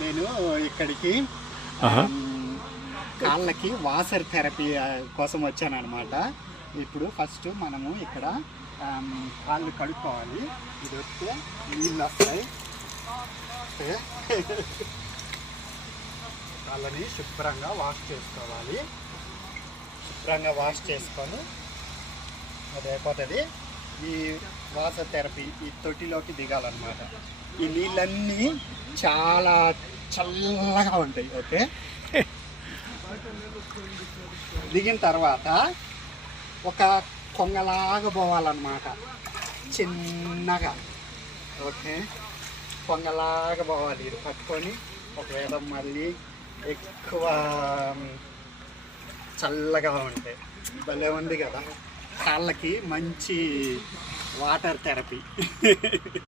నేను ఇక్కడికి కాళ్ళకి వాసర్ థెరపీ కోసం వచ్చాను అనమాట. ఇప్పుడు ఫస్ట్ మనము ఇక్కడ కాళ్ళు కడుక్కోవాలి. ఇది వస్తే నీళ్ళు వస్తాయి. కాళ్ళని శుభ్రంగా వాష్ చేసుకోవాలి. శుభ్రంగా వాష్ చేసుకొని అది అయిపోతుంది. ఈ వాసర్ థెరపీ ఈ తొట్టిలోకి దిగాలన్నమాట. ఈ నీళ్ళన్నీ చాలా చల్లగా ఉంటాయి. ఓకే, దిగిన తర్వాత ఒక కొంగలాగా పోవాలన్నమాట, చిన్నగా. ఓకే, కొంగలాగా పోవాలి. ఇది పట్టుకొని ఒకవేళ మళ్ళీ ఎక్కువ చల్లగా ఉంటాయి. భలే ఉంది కదా, కాళ్ళకి మంచి వాటర్ థెరపీ.